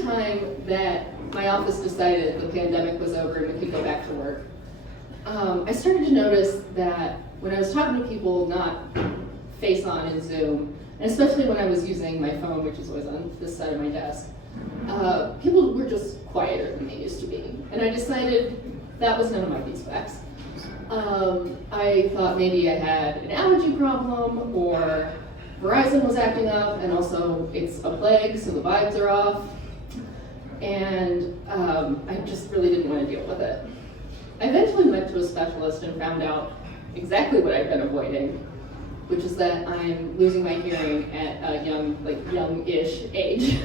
the time that my office decided the pandemic was over and we could go back to work, I started to notice that when I was talking to people not face on in Zoom, and especially when I was using my phone, which is always on this side of my desk, people were just quieter than they used to be. And I decided that was none of my beeswax. I thought maybe I had an allergy problem, or Verizon was acting up, and also it's a plague, so the vibes are off. And I just really didn't want to deal with it. I eventually went to a specialist and found out exactly what I've been avoiding, which is that I'm losing my hearing at a young-ish age,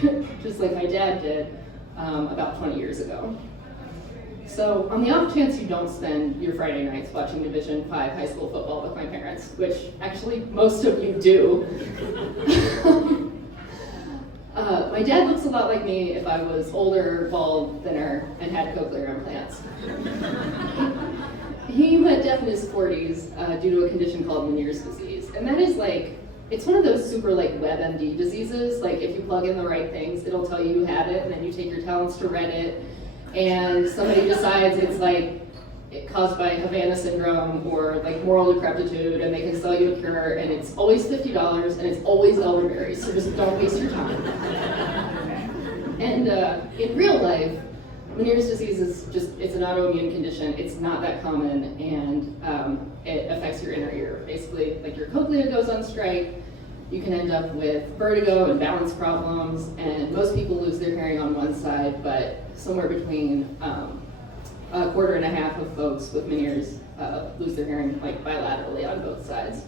just like my dad did about 20 years ago. So on the off chance you don't spend your Friday nights watching Division V high school football with my parents, which actually most of you do, my dad looks a lot like me if I was older, bald, thinner, and had cochlear implants. He went deaf in his 40s due to a condition called Meniere's disease. And that is it's one of those super WebMD diseases. If you plug in the right things, it'll tell you you have it, and then you take your talents to Reddit, and somebody decides it's caused by Havana syndrome or moral decrepitude, and they can sell you a cure, and it's always $50, and it's always elderberries, so just don't waste your time. And in real life, Meniere's disease it's an autoimmune condition. It's not that common, and it affects your inner ear. Basically, your cochlea goes on strike, you can end up with vertigo and balance problems, and most people lose their hearing on one side, but somewhere between a quarter and a half of folks with Meniere's lose their hearing bilaterally on both sides.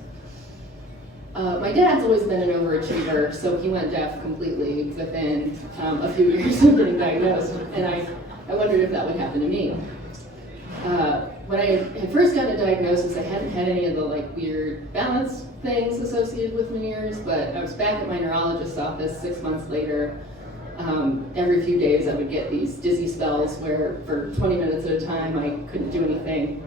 My dad's always been an overachiever, so he went deaf completely within a few years of getting diagnosed, and I wondered if that would happen to me. When I had first gotten a diagnosis, I hadn't had any of the weird balance things associated with Meniere's, but I was back at my neurologist's office 6 months later. Every few days I would get these dizzy spells where for 20 minutes at a time I couldn't do anything,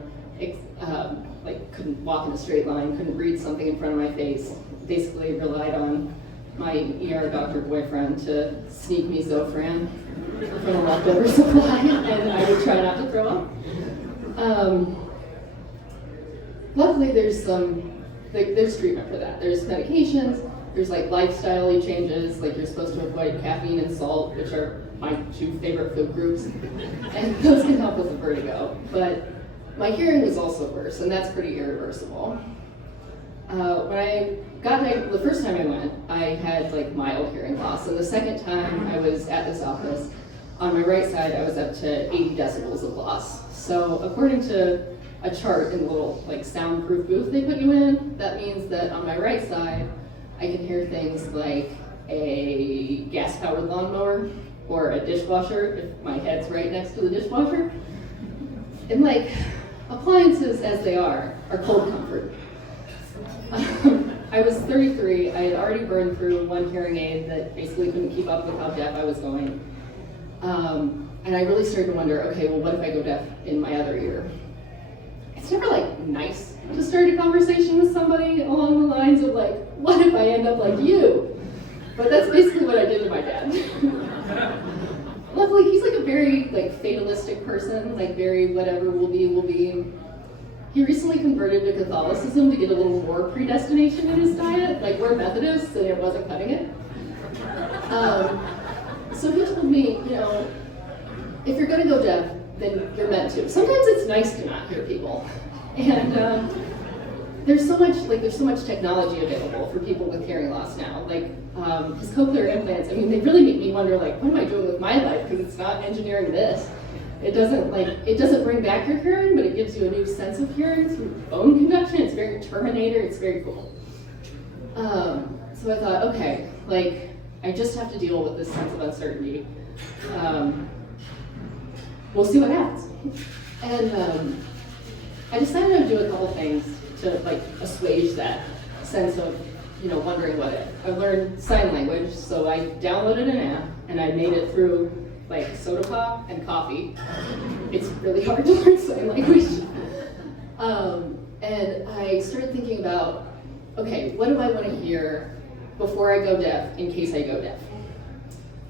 couldn't walk in a straight line, couldn't read something in front of my face. Basically relied on my ER doctor boyfriend to sneak me Zofran from a leftover supply, and I would try not to throw up. Luckily there's treatment for that. There's medications, there's lifestyle changes, you're supposed to avoid caffeine and salt, which are my two favorite food groups, and those can help with the vertigo. But my hearing was also worse, and that's pretty irreversible. When I got the first time I went, I had mild hearing loss, and the second time I was at this office, on my right side I was up to 80 decibels of loss. So according to a chart in the little soundproof booth they put you in, that means that on my right side I can hear things like a gas-powered lawnmower or a dishwasher if my head's right next to the dishwasher. And appliances as they are cold comfort. I was 33, I had already burned through one hearing aid that basically couldn't keep up with how deaf I was going. And I really started to wonder, okay, well, what if I go deaf in my other ear? It's never nice to start a conversation with somebody along the lines of what if I end up like you? But that's basically what I did to my dad. Luckily, he's a very fatalistic person, very whatever will be, will be. He recently converted to Catholicism to get a little more predestination in his diet. We're Methodists, and it wasn't cutting it. So he told me, if you're going to go deaf, then you're meant to. Sometimes it's nice to not hear people, and there's so much technology available for people with hearing loss now. His cochlear implants. I mean, they really make me wonder, what am I doing with my life? Because it's not engineering this. It doesn't bring back your hearing, but it gives you a new sense of hearing through bone conduction. It's very Terminator. It's very cool. So I thought, okay, I just have to deal with this sense of uncertainty. We'll see what happens. And I decided I would do a couple things to assuage that sense of wondering what if. I learned sign language, so I downloaded an app and I made it through soda pop and coffee. It's really hard to learn sign language. And I started thinking about, okay, what do I want to hear before I go deaf in case I go deaf?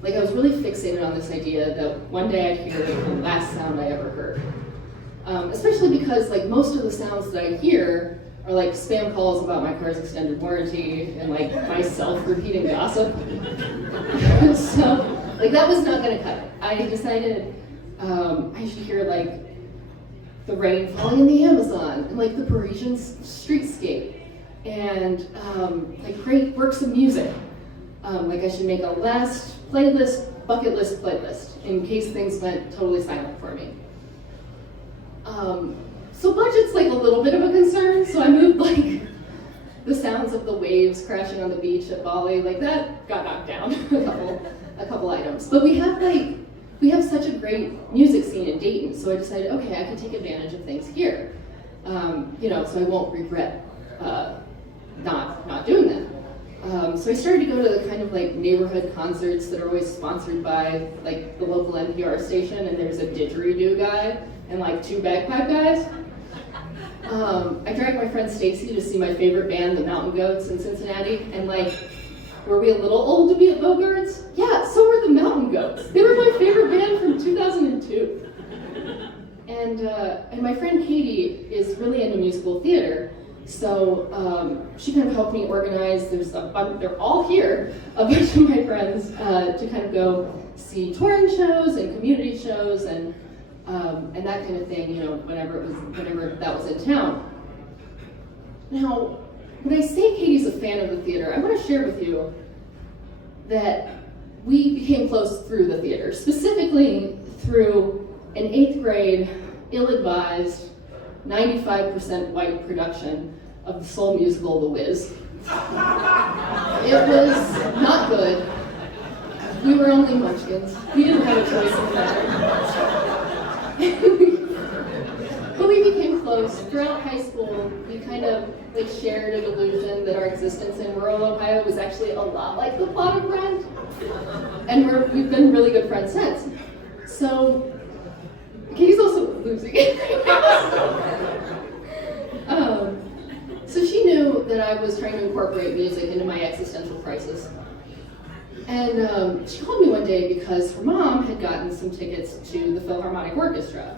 Like I was really fixated on this idea that one day I'd hear like, the last sound I ever heard. Especially because like most of the sounds that I hear are like spam calls about my car's extended warranty and like myself repeating gossip. So like that was not gonna cut it. I decided I should hear like the rain falling in the Amazon and like the Parisian streetscape and like great works of music. Like I should make a last playlist, bucket list playlist in case things went totally silent for me. So budget's like a little bit of a concern, so I moved like the sounds of the waves crashing on the beach at Bali, like that got knocked down a couple items. But we have such a great music scene in Dayton, so I decided, okay, I can take advantage of things here, so I won't regret not doing that. So I started to go to the kind of like neighborhood concerts that are always sponsored by like the local NPR station, and there's a didgeridoo guy and like 2 bagpipe guys. I dragged my friend Stacy to see my favorite band, the Mountain Goats in Cincinnati, and like, were we a little old to be at Bogart's? Yeah, so were the Mountain Goats. They were my favorite band from 2002. And my friend Katie is really into musical theater, so she kind of helped me organize. They're all here, a bunch of my friends, to kind of go see touring shows and community shows and that kind of thing, whenever that was in town. Now, when I say Katie's a fan of the theater, I want to share with you that we became close through the theater, specifically through an 8th grade, ill-advised, 95% white production of the soul musical The Wiz. It was not good. We were only munchkins. We didn't have a choice in the matter. But we became close. Throughout high school, we kind of like shared a delusion that our existence in rural Ohio was actually a lot like the plot of Rent. And we've been really good friends since. So, Katie's also losing it right now. So she knew that I was trying to incorporate music into my existential crisis. And she called me one day because her mom had gotten some tickets to the Philharmonic Orchestra.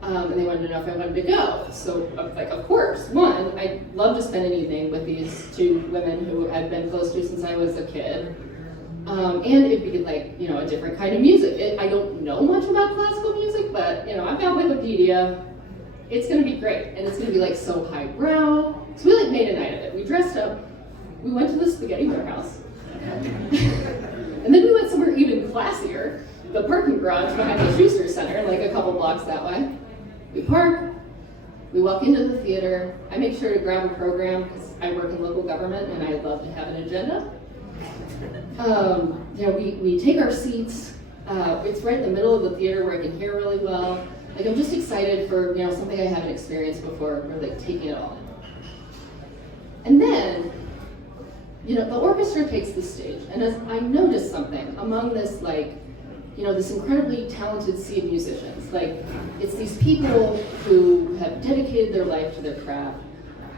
And they wanted to know if I wanted to go. So I was like, of course. One, I'd love to spend an evening with these 2 women who I've been close to since I was a kid. And it'd be like, a different kind of music. I don't know much about classical music, but, I've got Wikipedia. It's gonna be great. And it's gonna be like so highbrow. So we like made a night of it. We dressed up. We went to the spaghetti warehouse. And then we went somewhere even classier, the parking garage behind the Schuster Center, like a couple blocks that way. We park, we walk into the theater. I make sure to grab a program because I work in local government and I love to have an agenda. We take our seats. It's right in the middle of the theater where I can hear really well. Like I'm just excited for something I haven't experienced before. We're like taking it all in. And then, the orchestra takes the stage, and as I noticed something among this, this incredibly talented sea of musicians. Like, it's these people who have dedicated their life to their craft,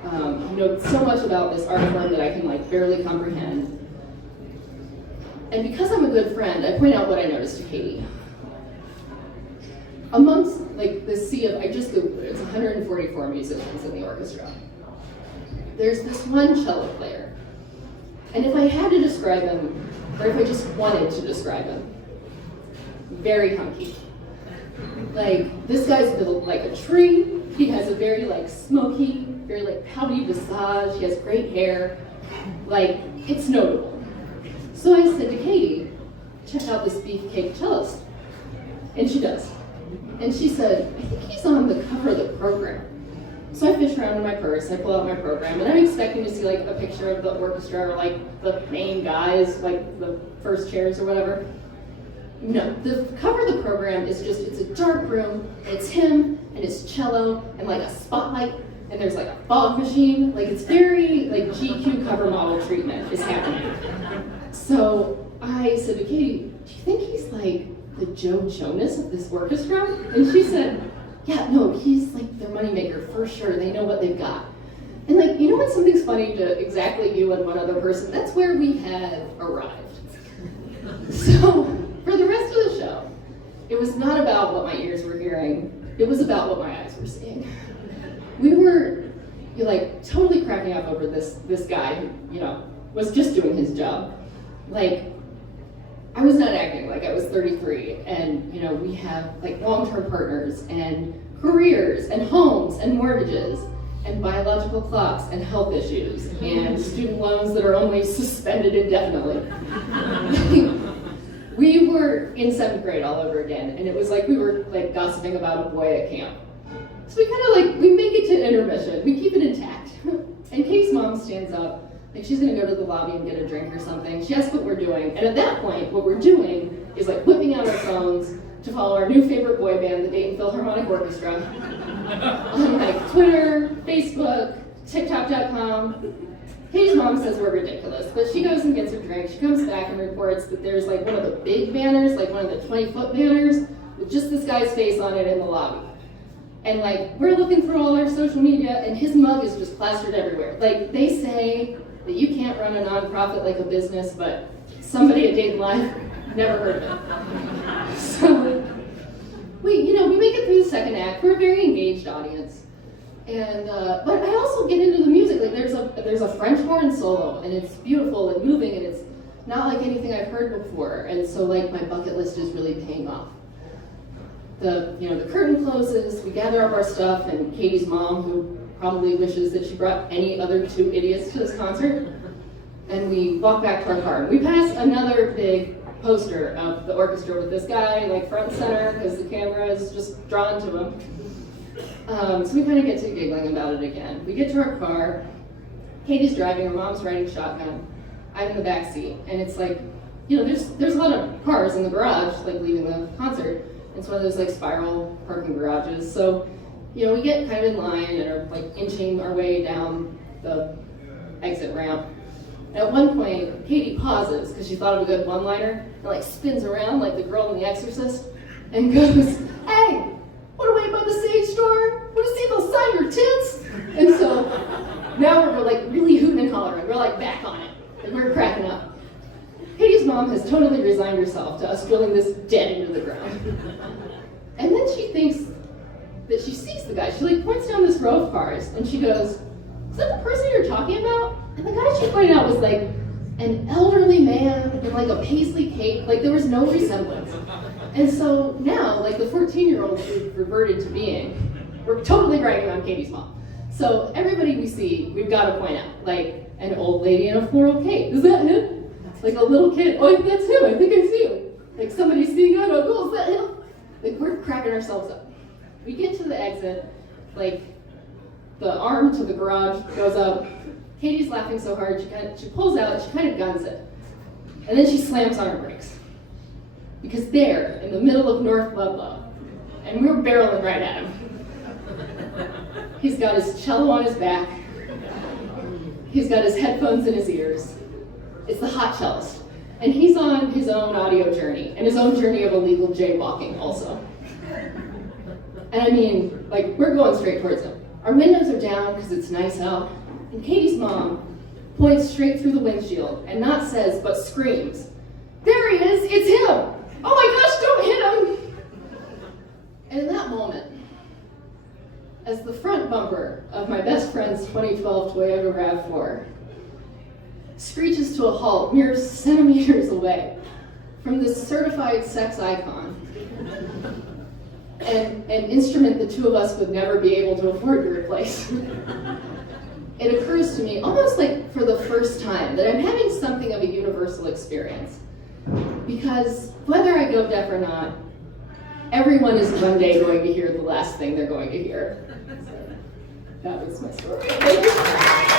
who know so much about this art form that I can barely comprehend. And because I'm a good friend, I point out what I noticed to Katie. Amongst this sea of, I just Googled it, it's 144 musicians in the orchestra. There's this one cello player. And if I had to describe him, or if I just wanted to describe him, very hunky. This guy's built like a tree. He has a very smoky, very pouty visage. He has great hair. It's notable. So I said to Katie, check out this beefcake cellist. And she does. And she said, I think he's on the cover of the program. So I fish around in my purse, I pull out my program, and I'm expecting to see a picture of the orchestra or the main guys, the first chairs or whatever. No, the cover of the program is it's a dark room, it's him and his cello and a spotlight, and there's a fog machine. It's very GQ cover model treatment is happening. So I said to Katie, do you think he's the Joe Jonas of this orchestra? And she said, yeah, no, he's their moneymaker for sure. They know what they've got. And when something's funny to exactly you and one other person, that's where we had arrived. So, for the rest of the show, it was not about what my ears were hearing, it was about what my eyes were seeing. We were like totally cracking up over this guy who, was just doing his job. Like, I was not acting like I was 33, and we have like long-term partners and careers and homes and mortgages and biological clocks and health issues and student loans that are only suspended indefinitely. We were in 7th grade all over again, and it was like we were like gossiping about a boy at camp. So we kind of we make it to intermission, we keep it intact. And Katie's mom stands up, like she's gonna go to the lobby and get a drink or something. She asks what we're doing, and at that point, what we're doing is like whipping out our phones to follow our new favorite boy band, the Dayton Philharmonic Orchestra, on like Twitter, Facebook, TikTok.com. Katie's mom says we're ridiculous, but she goes and gets her drink. She comes back and reports that there's like one of the big banners, like one of the 20-foot banners, with just this guy's face on it in the lobby. And like, we're looking through all our social media, and his mug is just plastered everywhere. Like, they say that you can't run a nonprofit like a business, but somebody at Dayton Live, never heard of it. So, we make it through the second act. We're a very engaged audience. And, but I also get into the music. Like, there's a French horn solo, and it's beautiful and moving, and it's not like anything I've heard before. And so, like, my bucket list is really paying off. The curtain closes, we gather up our stuff, and Katie's mom, who probably wishes that she brought any other 2 idiots to this concert, and we walk back to our car. We pass another big poster of the orchestra with this guy, like front and center, because the camera is just drawn to him. So we kind of get to giggling about it again. We get to our car, Katie's driving, her mom's riding shotgun, I'm in the back seat, and it's like, there's a lot of cars in the garage, like leaving the concert. It's one of those like spiral parking garages. So, we get kind of in line and are like inching our way down the exit ramp. At one point, Katie pauses because she thought of a good one-liner and like spins around like the girl in The Exorcist and goes, "Hey, wanna wait by the stage door? Wanna see those sign your tits?" And so now we're like really hooting and hollering. We're like back on it and we're cracking up. Katie's mom has totally resigned herself to us drilling this dead into the ground. And then she thinks that she sees the guy. She like points down this row of cars and she goes, "Is that the person you're talking about?" And the guy she pointed out was like an elderly man in like a paisley cape. Like there was no resemblance. And so now, like the 14-year-olds we've reverted to being, we're totally ragging on Katie's mom. So everybody we see, we've got to point out, like an old lady in a floral cape. Is that him? Like a little kid, "Oh, that's him, I think I see him." Like somebody seeing out, "Oh, cool, is that him?" Like we're cracking ourselves up. We get to the exit, like the arm to the garage goes up. Katie's laughing so hard, she pulls out, she kind of guns it. And then she slams on her brakes. Because there, in the middle of North Ludlow, and we're barreling right at him. He's got his cello on his back. He's got his headphones in his ears. It's the hot cellist. And he's on his own audio journey, and his own journey of illegal jaywalking also. And I mean, like, we're going straight towards him. Our windows are down because it's nice out, and Katie's mom points straight through the windshield, and not says, but screams, "There he is, it's him! Oh my gosh, don't hit him!" And in that moment, as the front bumper of my best friend's 2012 Toyota RAV4 screeches to a halt mere centimeters away from this certified sex icon, and an instrument the two of us would never be able to afford to replace. It occurs to me, almost like for the first time, that I'm having something of a universal experience. Because whether I go deaf or not, everyone is one day going to hear the last thing they're going to hear. That was my story. Thank you.